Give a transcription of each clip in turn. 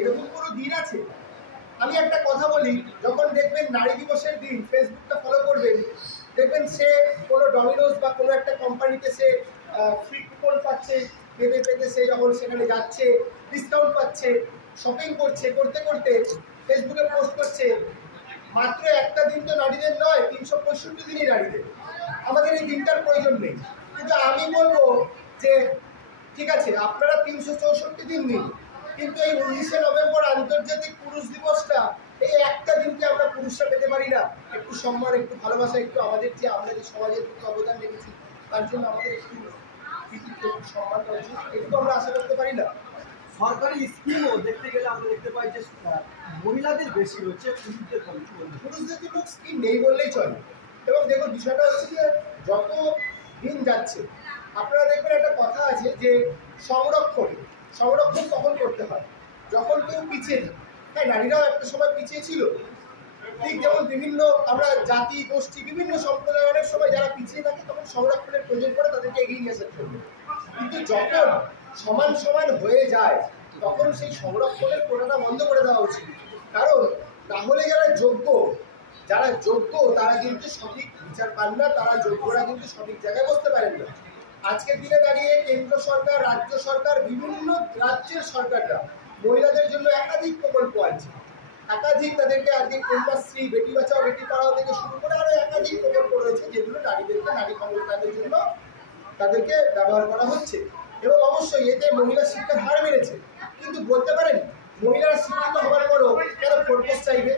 এরকম কোনো দিন আছে? আমি একটা কথা বলি, যখন দেখবেন নারী দিবসের দিন ফেসবুকটা ফলো করবেন, দেখবেন সে কোনো ডমিনোজ বা কোনো একটা কোম্পানিতে সে ফ্রি কুপন পাচ্ছে, পেতে পেতে সে যখন সেখানে যাচ্ছে ডিসকাউন্ট পাচ্ছে, শপিং করছে, করতে করতে ফেসবুকে পোস্ট করছে মাত্র একটা দিন তো নারীদের নয়, 365 দিনই নারীদের। আমাদের এই দিনটার প্রয়োজন নেই। কিন্তু আমি বলবো যে ঠিক আছে, আপনারা 364 দিন নিন, কিন্তু এই 19শে নভেম্বর আন্তর্জাতিক পুরুষ দিবসটা, এই একটা দিনকে আমরা পুরুষরা পেতে পারি না? একটু সম্মান, একটু ভালোবাসা, একটু আমরা যে সমাজের প্রতি অবদান রেখেছি তার জন্য আমাদের একটু সম্মান একটু আমরা আশা করতে পারি না? সরকারি স্কিমও দেখতে গেলে আমরা দেখতে পাই যে মহিলাদের বেশি হচ্ছে, পুরুষদের জন্য স্কিম নেই বললেই চলে। এবং দেখুন, বিষয়টা হচ্ছে যে যত দিন যাচ্ছে আপনারা দেখবেন একটা কথা আছে যে সংরক্ষণ কখন করতে হয়? যখন কেউ পিছিয়ে থাকে। হ্যাঁ, নারীরাও একটা সময় পিছিয়ে ছিল, ঠিক যেমন বিভিন্ন আমরা জাতি গোষ্ঠী বিভিন্ন সম্প্রদায় অনেক সময় যারা পিছিয়ে থাকে তখন সংরক্ষণের প্রয়োজন পড়ে তাদেরকে এগিয়ে নিয়ে আসার জন্য। কিন্তু যখন সমান সমান হয়ে যায় তখন সেই সংরক্ষণের কোটাটা বন্ধ করে দেওয়া উচিত। কারণ না হলে যারা যোগ্য তারা কিন্তু সঠিক বিচার পান না, তারা যোগ্যরা কিন্তু সঠিক জায়গায় বসতে পারেন না। আজকের দিনে দাঁড়িয়ে কেন্দ্র সরকার, রাজ্য সরকার, বিভিন্ন রাজ্যের সরকাররা মহিলাদের জন্য একাধিক প্রকল্প আছে, একাধিক তাদেরকে আজকে কন্যাশ্রী, বেটি বাঁচাও বেটি পড়াও থেকে শুরু করে আরো একাধিক প্রকল্প রয়েছে যেগুলো নারীদেরকে নারী ক্ষমতায়নের জন্য তাদেরকে ব্যবহার করা হচ্ছে। এবং অবশ্যই এতে মহিলা শিক্ষার হার বেড়েছে। কিন্তু বলতে পারেন মহিলারা শিক্ষিত হওয়ার পরও কেন ফোরপোস্ট চাইবে?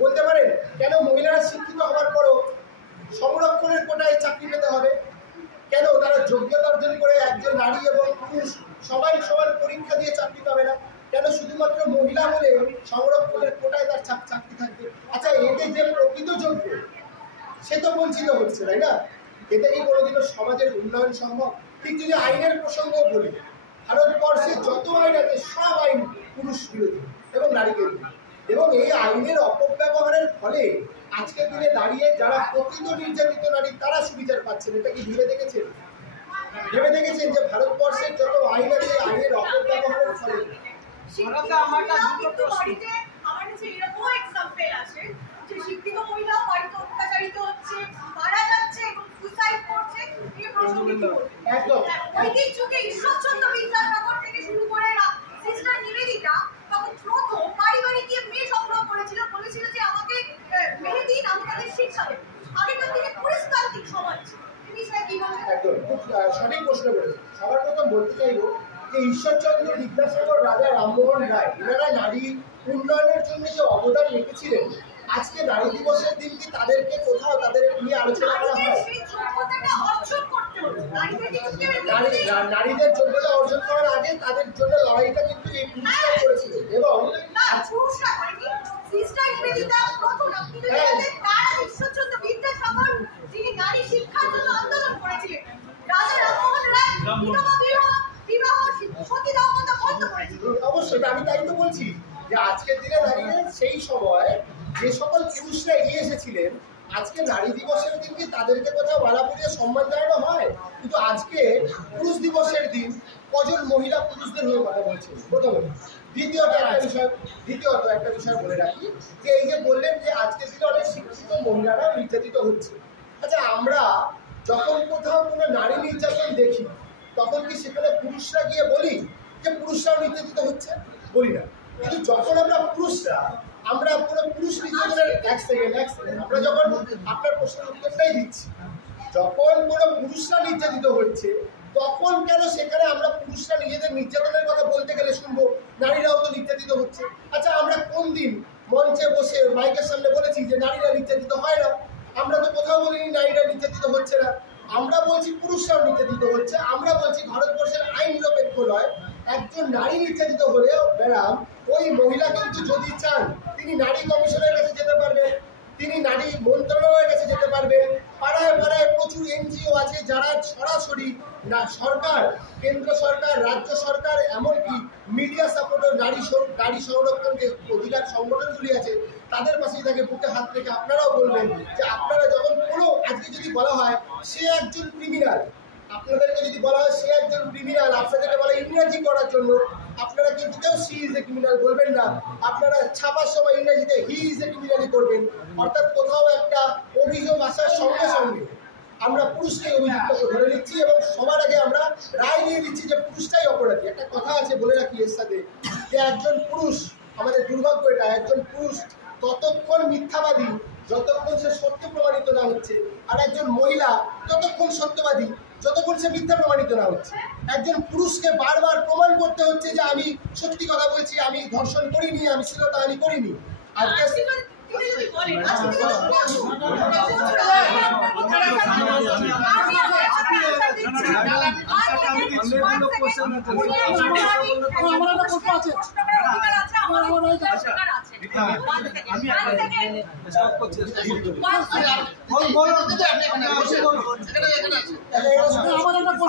বলতে পারেন কেন মহিলারা শিক্ষিত হওয়ার পরও সংরক্ষণের কোটায় চাকরি পেতে হবে? কেন তারা যোগ্যতা অর্জন করে একজন নারী এবং পুরুষ সবাই সমান পরীক্ষা দিয়ে চাকরি পাবে না? কেন শুধুমাত্র মহিলা বলে সংরক্ষণের কোটায় তার চাকরি থাকবে? আচ্ছা, এতে যে প্রকৃত যোগ্য সে তো বঞ্চিত হচ্ছে, তাই না? এতে কি কোনোদিনও সমাজের উন্নয়ন সম্ভব? ঠিক যদি আইনের প্রসঙ্গ বলি, ভারতবর্ষে যত আইন আছে সব আইন পুরুষ বিরোধী এবং নারী বিরোধী। এবং এই আইনের অপব্যবহারের ফলে আজকের দিনে দাঁড়িয়ে যারা প্রকৃত নির্যাতিত নারী তারা সুবিচার পাচ্ছেন। এটা কি ভেবে দেখেছেন যে ভারতবর্ষের যত আইন আছে আইনের অপব্যবহারের ফলে? শিক্ষিত মহিলাও বাড়িতে অত্যাচারিত হচ্ছে, মারা যাচ্ছে এবং সুসাইড করছে। ঈশ্বরচন্দ্র বিদ্যাসাগর থেকে শুরু করে সিস্টার নিবেদিতা তখন প্রথম বাড়ি বাড়ি গিয়ে মেয়ে সংগ্রহ করেছিল, বলেছিল যে আমাকে মেয়ে দিন, আমি তাদের শিক্ষা দেব। আগেকার দিনে পরিষ্কারতিক সমাজ। একদম খুব সঠিক প্রশ্ন করেছে। সবার প্রথম বলতে চাইব যে ঈশ্বরচন্দ্র বিদ্যাসাগর, রাজা রামমোহন রায়, এনারা নারী উন্নয়নের জন্য যে অবদান রেখেছিলেন, আজকে নারী দিবসের দিন কি তাদেরকে কোথাও তাদের নিয়ে আলোচনা করা হয়? নারীদের যোগ্যতা অর্জন করার আগে তাদের জন্য লড়াইটা কিন্তু এই পুরুষরা করেছিল। এবং অবশ্যই আমি তাই তো বলছি যে আজকের দিনে দাঁড়িয়ে সেই সময় যে সকল পুরুষরা এগিয়ে এসেছিলেন, আজকে নারী দিবসের দিনকে তাদেরকে কোথাও মালা পরিয়ে সম্মান জানানো হয়। কিন্তু আজকে পুরুষ দিবসের দিন কজন মহিলা পুরুষদের হয়ে কথা বলছেন? প্রথমত। দ্বিতীয়ত একটা বিষয় বলে রাখি যে এই যে বললেন যে আজকের দিনে অনেক শিক্ষিত মহিলারা নির্যাতিত হচ্ছে। আচ্ছা, আমরা যখন কোথাও কোনো নারী নির্যাতন দেখি তখন কি সেখানে পুরুষরা গিয়ে বলি যে পুরুষরাও নির্যাতিত হচ্ছে? বলি না। কিন্তু যখন আমরা কোনো পুরুষ নির্যাতনের এক সেকেন্ড আমরা যখন আপনার প্রশ্নের উত্তরটাই দিচ্ছি, যখন কোনো পুরুষরা নির্যাতিত হচ্ছে তখন কেন সেখানে আমরা পুরুষরা নিজেদের নির্যাতনের কথা বলতে গেলে শুনবো নারীরাও তো নির্যাতিত হচ্ছে? আচ্ছা, আমরা কোন দিন মঞ্চে বসে মাইকের সামনে বলেছি যে নারীরা নির্যাতিত হয় না? আমরা তো কোথাও বলিনি নারীরা নির্যাতিত হচ্ছে না। আমরা বলছি পুরুষরাও নির্যাতিত হচ্ছে। আমরা বলছি ভারতবর্ষের আইন নিরপেক্ষ নয়। একজন নারী নির্যাতিত হলেও ম্যাডাম ওই মহিলা কিন্তু যদি চান তিনি নারী কমিশনের কাছে যেতে পারবেন, তিনি নারী মন্ত্রণালয়ের কাছে যেতে পারবেন। পাড়ায় পাড়ায় প্রচুর এনজিও আছে যারা সরাসরি সরকার, কেন্দ্র সরকার, রাজ্য সরকার, এমনকি মিডিয়া সাপোর্টার নারী সংরক্ষণ যে অধিকার সংগঠনগুলি আছে তাদের পাশেই থাকে, বুকে হাত রেখে আপনারাও বলবেন যে আপনারা যখন কোনো আজকে যদি বলা হয় সে একজন ক্রিমিনাল, আপনাদেরকে যদি বলা হয় সে একজন ক্রিমিনাল, আপনাদেরকে বলা ইংরেজি করার জন্য, আপনারা কিন্তু কেউ সি ইজ এ ক্রিমিনাল বলবেন না, আপনারা ছাপার সময় ইংরেজিতে হি ইজ এ ক্রিমিনালই করবেন। অর্থাৎ কোথাও একটা অভিযোগ আসার সঙ্গে সঙ্গে আমরা পুরুষকে অভিযুক্ত ধরে নিচ্ছি এবং সবার আগে আমরা রায় দিয়ে দিচ্ছি যে পুরুষটাই অপরাধী। একটা কথা আছে বলে রাখি এর সাথে, যে একজন পুরুষ, আমাদের দুর্ভাগ্য এটা, একজন পুরুষ ততক্ষণ মিথ্যাবাদী যতক্ষণ সে সত্য প্রমাণিত না হচ্ছে, আর একজন মহিলা ততক্ষণ সত্যবাদী যতক্ষণ সে মিথ্যা প্রমাণিত না হচ্ছে। একজন পুরুষকে বারবার প্রমাণ করতে হচ্ছে যে আমি সত্যি কথা বলছি, আমি ধর্ষণ করিনি, আমি শ্লীলতাহানি করিনি। আজকে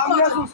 সামনে আসুন